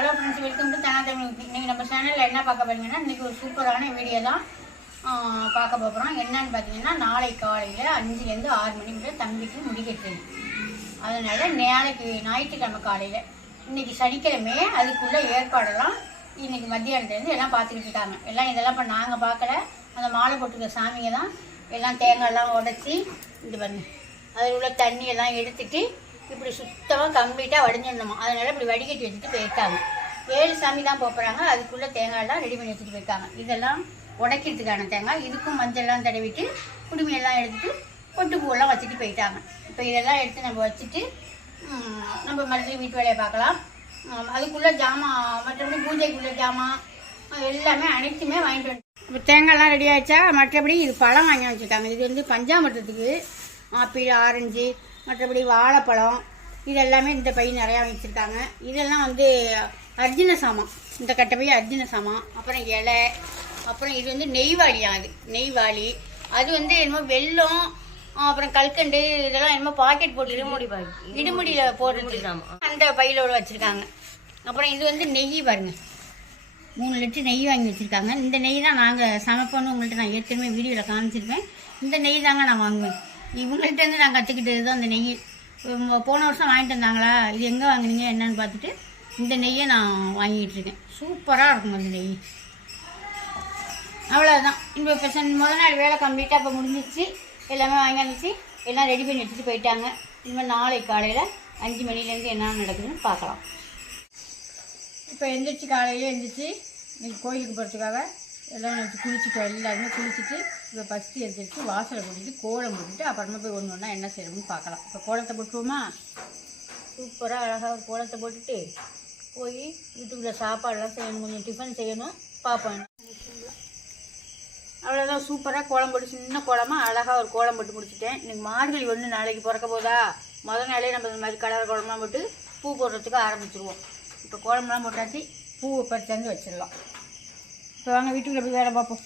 Hello friends, welcome to Tamil. இன்றைக்கி நம்ம சேனலில் என்ன பார்க்க போகிறீங்கன்னா, இன்றைக்கி ஒரு சூப்பரான வீடியோ தான் பார்க்க போகிறோம். என்னன்னு பார்த்தீங்கன்னா, நாளை காலையில் 5லேருந்து 6 மணிக்குள்ள தம்பிக்கு முடிக்கட்டுது. அதனால் நாளைக்கு ஞாயிற்றுக்கிழமை காலையில், இன்றைக்கி சனிக்கிழமை, அதுக்குள்ளே ஏற்பாடெல்லாம் இன்றைக்கி மத்தியானத்துலேருந்து எல்லாம் பார்த்துக்கிட்டு இருக்காங்க. எல்லாம் இதெல்லாம் இப்போ நாங்கள் பார்க்கல, அந்த மாலை போட்டுக்கிற சாமிங்க தான் எல்லாம் தேங்காயெல்லாம் உடச்சி இது பண்ணி அதில் உள்ள தண்ணியெல்லாம் எடுத்துகிட்டு இப்படி சுத்தமாக கம்ப்ளீட்டாக வடிஞ்சிடணுமா. அதனால் இப்படி வடிகட்டி வச்சுட்டு போயிருக்காங்க. 7 சாமி தான் போகிறாங்க. அதுக்குள்ளே தேங்காயெல்லாம் ரெடி பண்ணி வச்சுட்டு போயிருக்காங்க. இதெல்லாம் உடைக்கிறதுக்கான தேங்காய். இதுக்கும் மஞ்சள்லாம் தடவிட்டு குடுமையெல்லாம் எடுத்துகிட்டு பொட்டு பூவெல்லாம் வச்சுட்டு போயிட்டாங்க. இப்போ இதெல்லாம் எடுத்து நம்ம வச்சுட்டு நம்ம மறுபடியும் வீட்டு வேலையை பார்க்கலாம். அதுக்குள்ளே ஜாமான், மற்றபடி பூஜைக்குள்ளே ஜாமான் எல்லாமே அனைத்துமே வாங்கிட்டு வந்து இப்போ தேங்காய்லாம் ரெடி ஆகிடுச்சா. மற்றபடி இது பழம் வாங்கி வச்சுருக்காங்க. இது வந்து பஞ்சாமிரத்துக்கு ஆப்பிள், ஆரஞ்சு, மற்றபடி வாழைப்பழம், இதெல்லாமே இந்த பை நிறையா வச்சுருக்காங்க. இதெல்லாம் வந்து அர்ஜுன சாமான். இந்த கட்டை பை அர்ஜுன சாமான். அப்புறம் இலை, அப்புறம் இது வந்து நெய்வாளியா, அது நெய்வாளி. அது வந்து என்னமோ வெல்லம், அப்புறம் கல்கண்டு, இதெல்லாம் என்னமோ பாக்கெட் போட்டு இடுமுடியில் போடுறது அந்த பையிலோடு வச்சுருக்காங்க. அப்புறம் இது வந்து நெய் பாருங்க, 3 லிட்டர் நெய் வாங்கி வச்சுருக்காங்க. இந்த நெய் தான் நாங்கள் சமைப்போன்னு உங்கள்கிட்ட நான் ஏற்கனவே வீடியோவில் காமிச்சிருப்பேன். இந்த நெய் தாங்க நான் வாங்குவேன். இவங்கள்ட்டேருந்து நான் கற்றுக்கிட்டது தான் அந்த நெய். போன வருஷம் வாங்கிட்டு வந்தாங்களா, இது எங்கே வாங்கினீங்க என்னன்னு பார்த்துட்டு இந்த நெய்யை நான் வாங்கிட்டு இருக்கேன். சூப்பராக இருக்கும் அந்த நெய். அவ்வளோதான். இப்போ முதல் நாள் வேலை கம்ப்ளீட்டாக இப்போ முடிஞ்சிச்சு. எல்லாமே வாங்கி வந்துச்சு, எல்லாம் ரெடி பண்ணி வச்சுட்டு போயிட்டாங்க. இனிமேல் நாளை காலையில் 5 மணிலேருந்து என்ன நடக்குதுன்னு பார்க்கலாம். இப்போ எந்திரிச்சு காலையில் எந்திரிச்சு இன்றைக்கி கோயிலுக்கு போகிறதுக்காக எல்லாம் வச்சு குளிச்சுட்டோம். எல்லாருமே குளிச்சுட்டு இப்போ ஃபஸ்ட்டு எடுத்துட்டு வாசலை போட்டுட்டு கோலம் போட்டுட்டு அப்புறமா போய் ஒன்று ஒன்றா என்ன செய்யணும்னு பார்க்கலாம். இப்போ கோலத்தை போட்டுருவோமா. சூப்பராக அழகாக ஒரு கோலத்தை போட்டுட்டு போய் வீட்டுக்குள்ளே சாப்பாடெல்லாம் செய்யணும், கொஞ்சம் டிஃபன் செய்யணும், பார்ப்போம். அவ்வளோதான். சூப்பராக கோலம் போட்டு சின்ன கோலமாக அழகாக ஒரு கோலம் போட்டு முடிச்சுட்டேன். இன்றைக்கி மார்கழி 1 நாளைக்கு பிறக்க போதா. முதல் நாளே நம்ம இந்த மாதிரி கலர் கோலமாக போட்டு பூ போடுறதுக்கு ஆரம்பிச்சிருவோம். இப்போ கோலம்லாம் போட்டாச்சு, பூவை பறிச்சாந்து வச்சிடலாம். இப்போ வாங்க வீட்டுக்குள்ளே போய் வேலை பார்ப்போம்.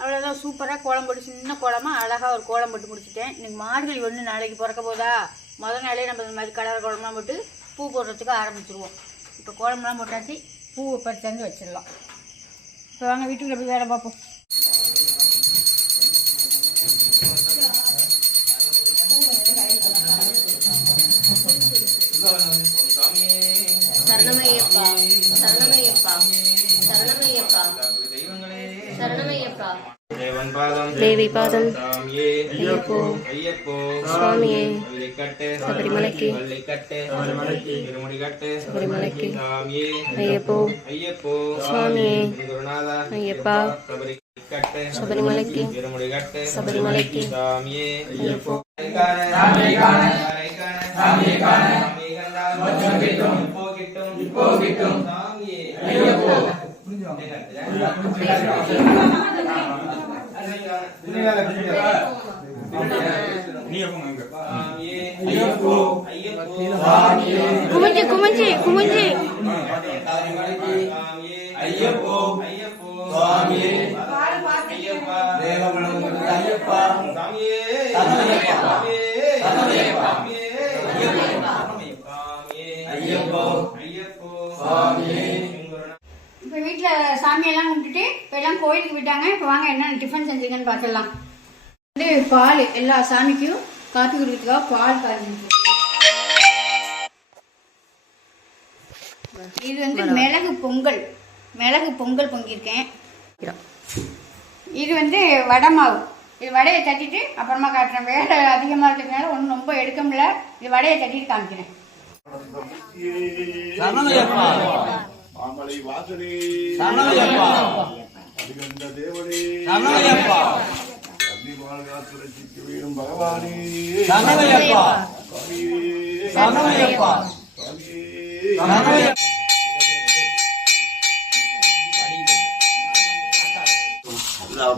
அவ்வளோதான். சூப்பராக கோலம் போட்டு சின்ன கோலமாக அழகாக ஒரு கோலம் போட்டு முடிச்சுட்டேன். இன்றைக்கி மார்கழி 1 நாளைக்கு பிறக்க போதா. முதல் நாளே நம்ம இந்த மாதிரி கலர் கோலம்லாம் போட்டு பூ போடுறதுக்கு ஆரம்பிச்சிருவோம். இப்போ கோலம்லாம் போட்டாச்சு, பூவை பறிச்சாந்து வச்சிடலாம். இப்போ வாங்க வீட்டுக்குள்ளே போய் வேலை பார்ப்போம். சரணமையப்பா, சரணமையப்பா, சரணமையப்பா, சரணமையப்பா. தேவி பாதம், ஐயப்போ, சுவாமியே, சபரிமலைக்கு, சபரிமலைக்கு, ஐயப்போ, சுவாமியே, ஐயப்பா, சபரிமலைக்கு, சபரிமலைக்கு, ஐயப்போ. குமிஞ்சி குமிஞ்சி குமிஞ்சி ஐயப்போ, சுவாமியே, ஐயப்பா, ஐயப்பா, சாமியே, இப்போ வீட்டில் சாமியெல்லாம் கும்பிட்டுட்டு இப்போ எல்லாம் கோயிலுக்கு போயிட்டாங்க. இப்போ வாங்க என்ன டிஃபன் செஞ்சீங்கன்னு பார்த்துடலாம். வந்து பால், எல்லா சாமிக்கும் காப்பி குடிக்கிறதுக்காக பால் காய்ச்சி. இது வந்து மிளகு பொங்கல், மிளகு பொங்கல் பொங்கியிருக்கேன். இது வந்து வடை மாவு. இது வடையை தட்டிட்டு அப்புறமா காட்டுறேன். வேலை அதிகமாக இருக்கிறதுனால ஒன்றும் ரொம்ப எடுக்க முடியல. இது வடையை தட்டிட்டு காமிக்கிறேன். மாமலை வாசனே, தேவனே, அக்னிபாலகாசுரட்சிக்கு வீடும் பகவானே,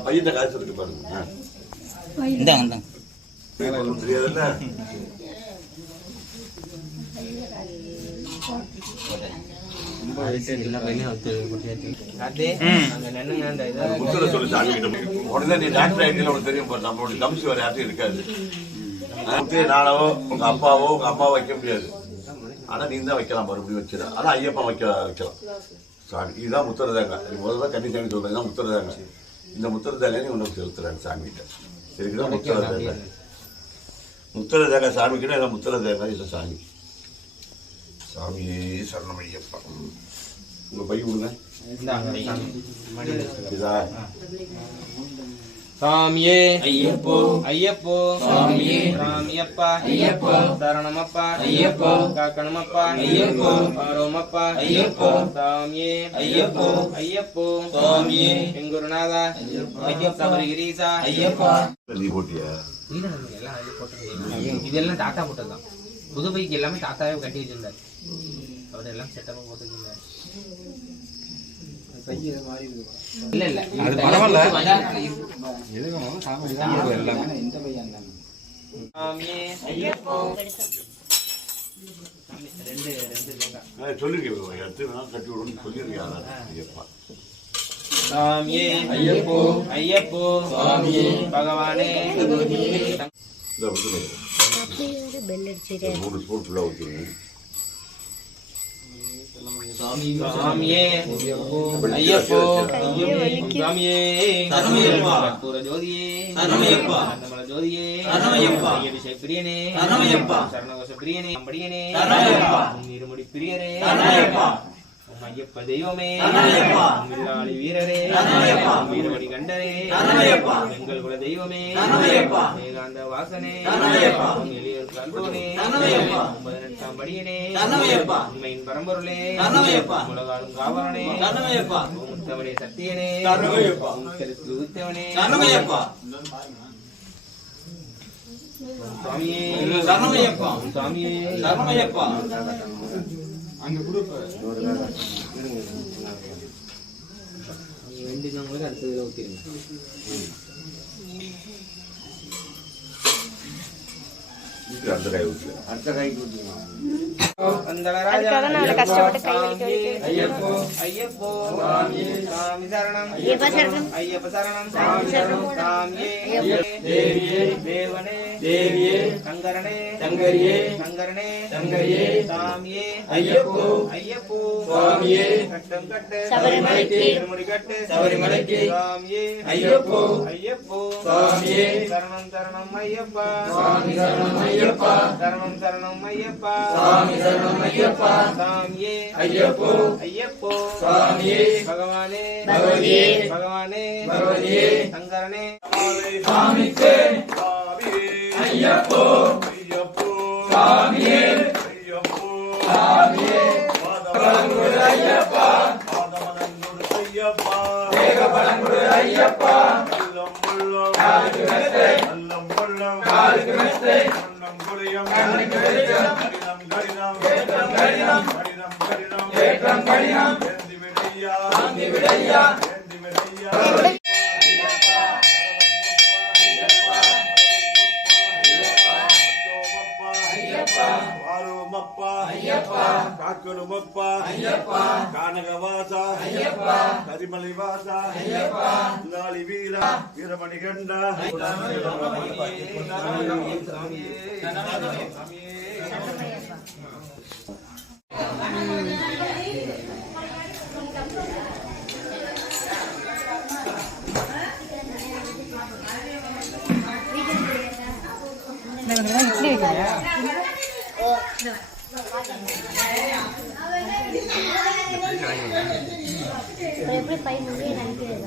பையன் காசு இருக்கு பாருங்க. தெரியாதுல்ல. உடனே நீ டாக்டர் ஐடியில் உனக்கு தெரியும். நம்மளுடைய தம்சி வேற யார்ட்டும் இருக்காது. நானோ உங்க அப்பாவோ உங்க அம்மாவோ வைக்க முடியாது. ஆனால் நீ தான் வைக்கலாம், மறுபடியும் வச்சிடலாம். ஆனால் ஐயப்பன் வைக்கலாம் சாமி. இதுதான் முத்திர தேங்காய். நீ முதல்ல கன்னி சாமி சொல்கிறது தான் முத்திர தேங்காய். இந்த முத்திர தேங்காய் நீ ஒன்று செலுத்துறாங்க சாமிகிட்ட. இதுக்குதான் முத்திர தேங்காய். முத்திர தேங்காய் சாமிக்கிட்ட இதான் முத்திர தேங்காய். இல்லை சாமி. சாமியே சரணம் ஐயப்பா. உங்கள் பை கொடுங்க. இதா சாமியே ஐயப்போ ஐயப்போ சாமியே ராமியப்பா ஐயப்போ சரணமப்பா ஐயப்போ காக்கணமப்பா ஐயப்போ ஆரோமப்பா ஐயப்போ சாமியே ஐயப்போ ஐயப்போ சாமியே எங்குருநாதா ஐயப்பா சபரிகிரீசா ஐயப்பா. நீ போட்டியா? இதெல்லாம் தாத்தா போட்டதுதான். புது பைக்கு எல்லாமே தாத்தாவே கட்டி வச்சிருந்தாரு. அவர் எல்லாம் செட்டப்பா போட்டு வச்சிருந்தாரு. இல்ல இல்ல அது பரவாயில்ல. சொல்லிருக்கேன் எடுத்து வேணா கட்டி விடணும்னு சொல்லியிருக்கேன். ஐயப்பா சாமியே ஐயப்போ ஐயப்போ சாமியே பகவானே. மூணு ஸ்பூன் ஃபுல்லாக ஊற்றிடுங்க. சாமியே ஐயப்போ சாமியே கற்பூர ஜோதியே அன்னமல ஜோதியே அபிஷேக பிரியனே சரணகோஷ பிரியனே அம்படியனே இருமுடி பிரியரே ஐயப்ப தெய்வமே வில்லாளி வீரரே வீரமணி கண்டரே எங்கள் குல தெய்வமே ஏகாந்த வாசனே எளியோருக்கு அன்போனே 18ஆம் படியனே உண்மையின் பரம்பொருளே உலகாலும் காவலனே முத்தவனே சத்தியனே முத்தருக்கு உத்தவனே சுவாமியே சுவாமியே அங்க வேண்டியவங்களுக்கு அடுத்ததுல ஊத்திருங்க. அடுத்த காய் ஊற்று. அடுத்த காய்க்கு ஊற்றுங்க. ஐயப்போ ஐயப்போ சாமி சரணம் ஐயப்ப சரணம் சாமியே தேவியே தேவனே தேவியே சங்கரனே சங்கரியே சங்கரனே சங்கரியே சாமியே ஐயப்போ ஐயப்போ சாமியே கட்டம் கட்டு சபரிமலைக்கு திருமுடி கட்டு சபரிமலைக்கு சாமியே ஐயப்போ ஐயப்போ சாமியே சரணம் சரணம் ஐயப்பா சாமி சரணம் ஐயப்பா சரணம் சரணம் ஐயப்பா சாமி சரணம் ஐயப்பா சாமியே ஐயப்போ ஐயப்போ சாமியே பகவானே பகவதியே பகவானே பகவதியே சங்கரனே சாமிக்கே ஐயப்போ ஐயப்போ சாமியே ஐயப்போ சாமியே பாதமலங்குரு ஐயப்பா பாதமலங்குரு ஐயப்பா வேகபலங்குரு ஐயப்பா அல்லம் முள்ளம் காலுக்கு மெத்தை அல்லம் முள்ளம் காலுக்கு மெத்தை அன்னம் குளியம் கண்ணுக்கு வெளிச்சம் கடினம் கடினம் ஏற்றம் கடினம் கடினம் கடினம் ஏற்றம் கடினம் ஏந்தி விடையா ஏந்தி விடையா ஏந்தி விடையா காக்கணுமப்பா ஐயப்பா கானகவாசா ஐயப்பா கரிமலை வாசா ஐயப்பா நாளி வீரா வீரமணி கண்டா இட்லி வைக்கிறியா? எப்படி பை முடிய நினைக்கிறேன்.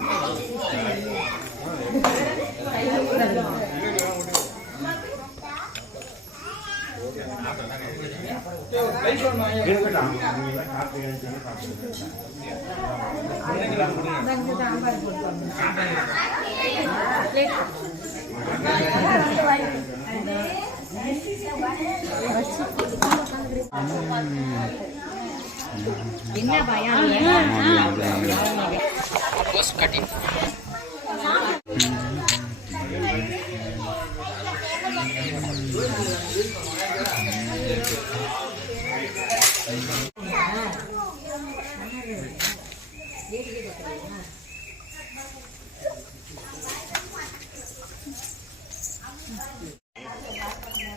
என்ன பயம்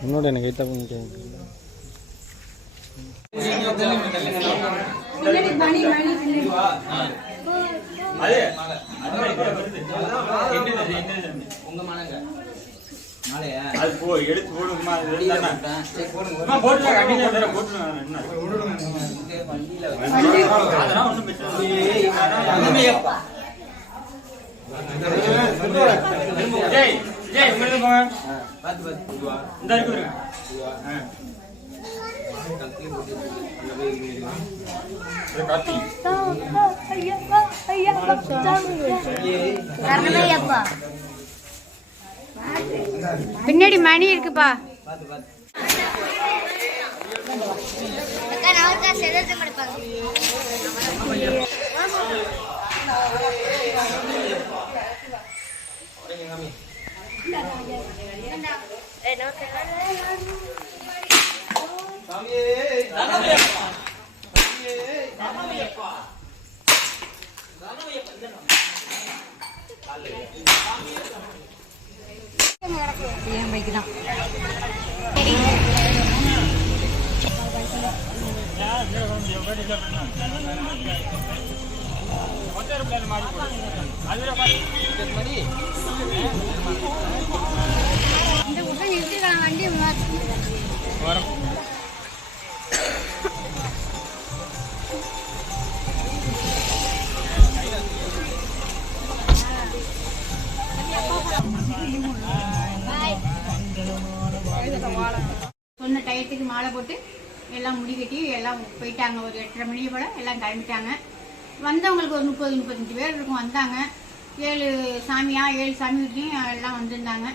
உன்னோட எனக்கு கைத்தா உங்க மானங்க மாலையா அது போ எடுத்து போடுமா போட்டுருங்க அதெல்லாம் ஒன்றும் பிரச்சனை ஜெய் ஜெய் உங்களுக்கு போங்க இந்த இருக்குங்க பின்னாடி மணி இருக்குப்பா. என் பைக்கு தான். இந்த உடனே நிறுத்திக்கலாம் வண்டி வரும். சொன்ன டயத்துக்கு மாலை போட்டு எல்லாம் முடி கட்டி எல்லாம் போயிட்டாங்க. ஒரு 8:30 மணி போல் எல்லாம் கிளம்பிட்டாங்க. வந்தவங்களுக்கு ஒரு 30-35 பேர் இருக்கும். வந்தாங்க 7 சாமி வீட்லையும் எல்லாம் வந்திருந்தாங்க.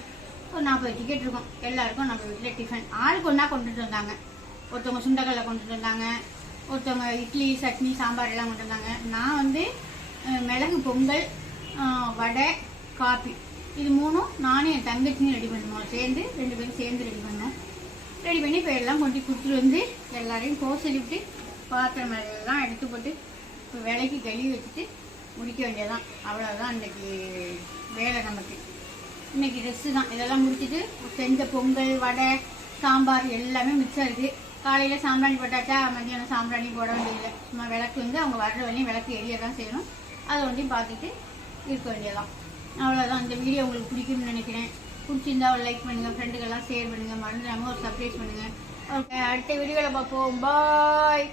ஒரு 40 டிக்கெட் இருக்கும். எல்லாருக்கும் நம்ம வீட்டில் டிஃபன் ஆளுக்கு ஒன்றா கொண்டுட்டு வந்தாங்க. ஒருத்தவங்க சுண்டக்கடலை கொண்டுட்டு வந்தாங்க, ஒருத்தவங்க இட்லி சட்னி சாம்பார் எல்லாம் கொண்டு வந்தாங்க. நான் வந்து மிளகு பொங்கல், வடை, காபி இது 3ம் நானும் என் தங்கச்சியும் ரெடி பண்ணுவோம். சேர்ந்து 2 பேரும் சேர்ந்து ரெடி பண்ணோம். ரெடி பண்ணி இப்போ எல்லாம் கொண்டு கொடுத்துட்டு வந்து எல்லாரையும் போக சொல்லிவிட்டு பாத்திரம் எல்லாம் எடுத்து போட்டு இப்போ விலைக்கு கழுவி வச்சுட்டு முடிக்க வேண்டியதான். அவ்வளோதான் இன்றைக்கி வேலை நமக்கு. இன்றைக்கி ரெஸ்ட்டு தான். இதெல்லாம் முடிச்சுட்டு செஞ்ச பொங்கல், வடை, சாம்பார் எல்லாமே மிச்சம் இருக்குது. காலையில் சாம்பிராணி போட்டாச்சா, மத்தியானம் சாம்பிராணி போட வேண்டியதில்லை. சும்மா விளக்கு வந்து அவங்க வர்ற வரையும் விளக்கு எரிய தான் செய்யணும். அதை ஒன்றையும் பார்த்துட்டு இருக்க வேண்டியதான். அவ்வளோதான். இந்த வீடியோ உங்களுக்கு பிடிக்கும்னு நினைக்கிறேன். பிடிச்சிருந்தா ஒரு லைக் பண்ணுங்கள், ஃப்ரெண்டுக்கெல்லாம் ஷேர் பண்ணுங்கள், மறந்துடாமல் ஒரு சப்ஸ்கிரைப் பண்ணுங்கள். ஓகே, அடுத்த வீடியோவில் பார்ப்போம். பாய்.